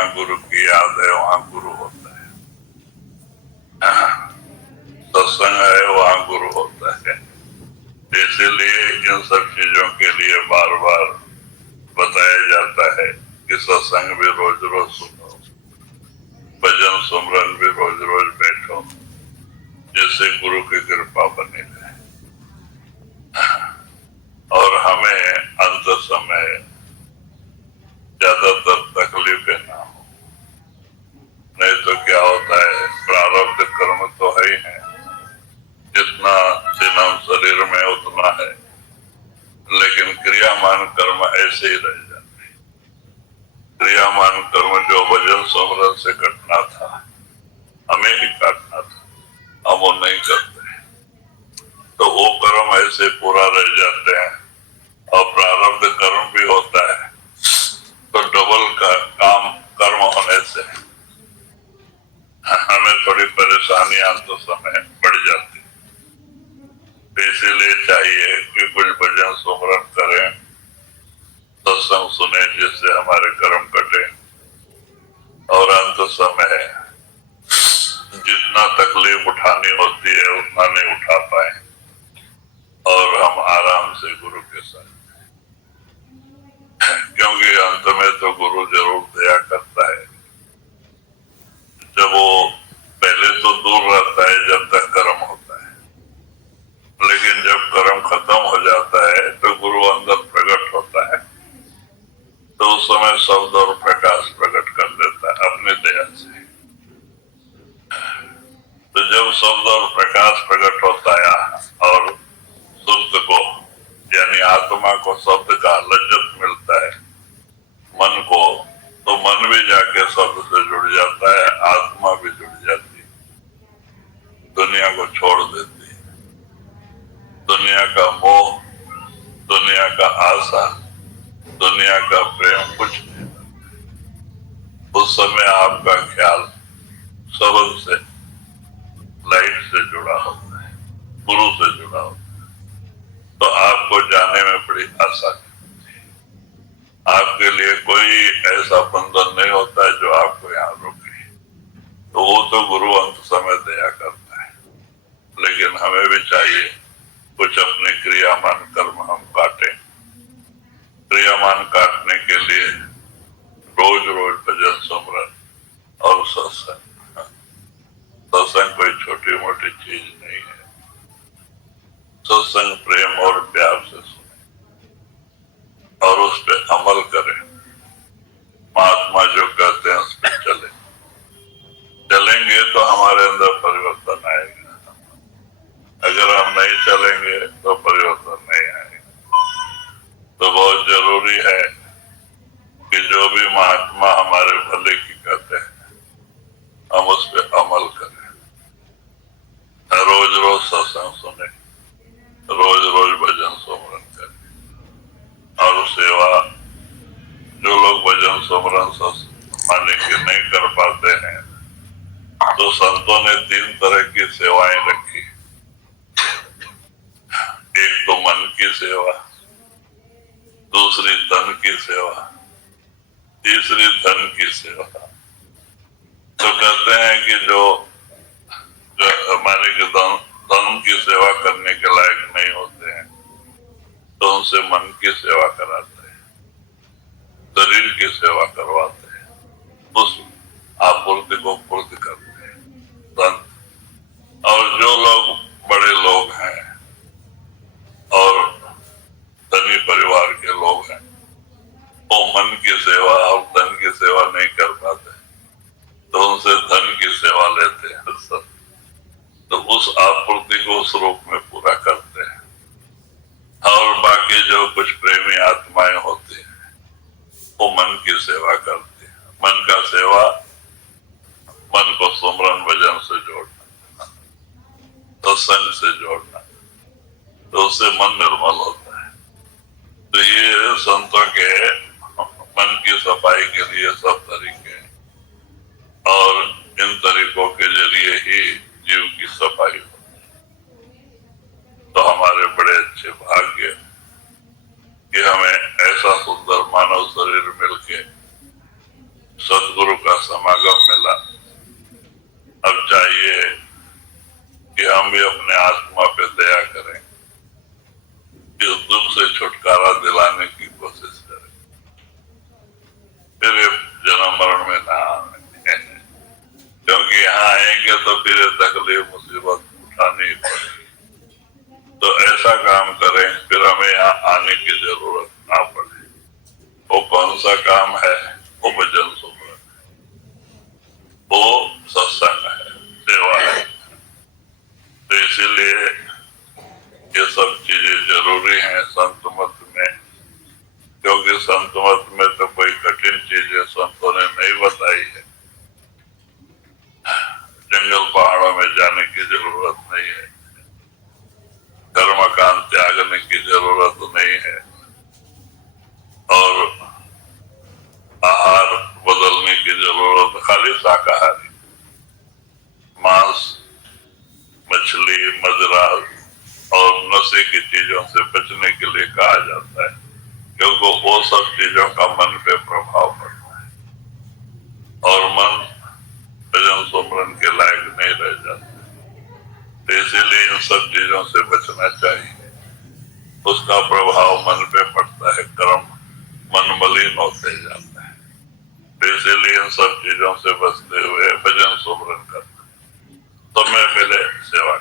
जहाँ गुरु की याद है वहाँ गुरु होता है, सत्संग है वहाँ गुरु होता है। इसीलिए इन सब चीजों के लिए बार बार बताया जाता है कि सत्संग भी रोज रोज सुनो, भजन सुमरन भी रोज रोज बैठो, जिससे गुरु की कृपा बनी रहे और हमें अंत समय ज्यादातर तकलीफें ना हो। नहीं तो क्या होता है, प्रारब्ध कर्म तो है ही है, जितना दिन हम शरीर में उतना है, लेकिन क्रियामान कर्म ऐसे ही रह जाते हैं। क्रियामान कर्म जो भजन सुमरन से कटना था, हमें ही काटना था, हम वो नहीं करते, तो वो कर्म ऐसे पूरा रह जाते हैं। और प्रारब्ध कर्म भी होता है, तो डबल का काम कर्म होने से हमें थोड़ी परेशानियां तो समय बढ़ जाती। इसीलिए चाहिए कि कुछ भजन सुमरन करें, सत्संग सुने, जिससे हमारे कर्म कटे और अंत समय जितना तकलीफ उठानी होती है उतना नहीं उठा पाए और हम आराम से गुरु के साथ, क्योंकि अंत में तो गुरु जरूर दया करता है। जब वो पहले तो दूर रहता है जब तक कर्म होता है, लेकिन जब कर्म खत्म हो जाता है तो गुरु अंदर प्रकट होता है, तो उस समय शब्द और प्रकाश प्रकट कर देता है अपनी दया से। तो जब शब्द और प्रकाश प्रकट होता है और शुद्ध को यानी आत्मा को शब्द का लज्जत मिलता है, मन को, तो मन भी जाके शब्द से जुड़ जाता है, आत्मा भी जुड़ जाती है, दुनिया को छोड़ देती है। दुनिया का मोह, दुनिया का आशा, दुनिया का प्रेम कुछ नहीं रहता। उस समय आपका ख्याल सबल से, लाइट से जुड़ा होता है, गुरु से जुड़ा होता है, तो आपको जाने में बड़ी आसानी होती है। आपके लिए कोई ऐसा बंधन नहीं होता है जो आपको यहाँ रोके, तो वो तो गुरु अंत समय दया करता है। लेकिन हमें भी चाहिए कुछ अपने क्रियामान कर्म हम काटें। क्रियामान काटने के लिए रोज रोज भजन सुमरन और सत्संग। सत्संग कोई छोटी मोटी चीज नहीं है। सत्संग प्रेम और प्यार से सुने और उस पर अमल करें। महात्मा जो कहते हैं उस पर चलेंगे तो हमारे अंदर परिवर्तन आएगा। अगर हम नहीं चलेंगे तो परिवर्तन नहीं आएगा। तो बहुत जरूरी है कि जो भी महात्मा हमारे भले की कहते हैं हम उस पर अमल करें। रोज रोज सत्संग सुने, रोज रोज भजन सुमरन करें और सेवा। जो लोग भजन सुमरन माने कि नहीं कर पाते हैं, तो संतों ने 3 तरह की सेवाएं रखी। एक तो मन की सेवा, दूसरी तन की सेवा, तीसरी धन की सेवा। तो कहते हैं कि जो हमारे धन की सेवा करने के लायक नहीं होते हैं, तो उनसे मन की सेवा कराते हैं, शरीर की सेवा करवाते हैं, उस आपूर्ति को पूर्ति करते हैं धन। और जो लोग बड़े लोग हैं और धनी परिवार के लोग हैं, वो मन की सेवा और धन की सेवा नहीं कर पाते, तो उनसे धन की सेवा लेते हैं सब। तो उस आपूर्ति को उस रूप में पूरा करते हैं। और बाकी जो कुछ प्रेमी आत्माएं होती हैं, वो मन की सेवा करती हैं। मन का सेवा, मन को सुमरन भजन से जोड़ना, सत्संग से जोड़ना, तो उससे मन निर्मल होता है। तो ये संतों के मन की सफाई के लिए सब तरीके हैं, और इन तरीकों के जरिए ही जीव की सफाई होती है। तो हमारे बड़े अच्छे भाग्य कि हमें ऐसा सुंदर मानव शरीर मिलके सदगुरु हम भी अपने आत्मा पे दया करें, इस दुख से छुटकारा दिलाने की कोशिश करें, फिर जन्म मरण में ना आए, क्योंकि यहाँ आएंगे तो फिर तकलीफ मुसीबत उठानी ही पड़ेगी। तो ऐसा काम करें फिर हमें यहाँ आने की जरूरत ना पड़े। वो कौन सा काम है? वो भजन सुमरन है, वो सत्संग है, सेवा है। तो इसीलिए ये सब चीजें जरूरी हैं संत मत में, क्योंकि संत मत में तो कोई कठिन चीजें संतों ने नहीं बताई है। जंगल पहाड़ों में जाने की जरूरत नहीं है, घर मकान त्यागने की जरूरत नहीं है, और आहार बदलने की जरूरत, खाली शाकाहारी मांस, मछली, मदिरा और नशे की चीजों से बचने के लिए कहा जाता है, क्योंकि वो सब चीजों का मन पे प्रभाव पड़ता है और मन भजन सुमरन के लायक नहीं रह जाता। तो इसीलिए इन सब चीजों से बचना चाहिए। उसका प्रभाव मन पे पड़ता है, कर्म मन मलिन होते जाता है। तो इसीलिए इन सब चीजों से बचते हुए भजन सुमरन करना, समय मिले सेवा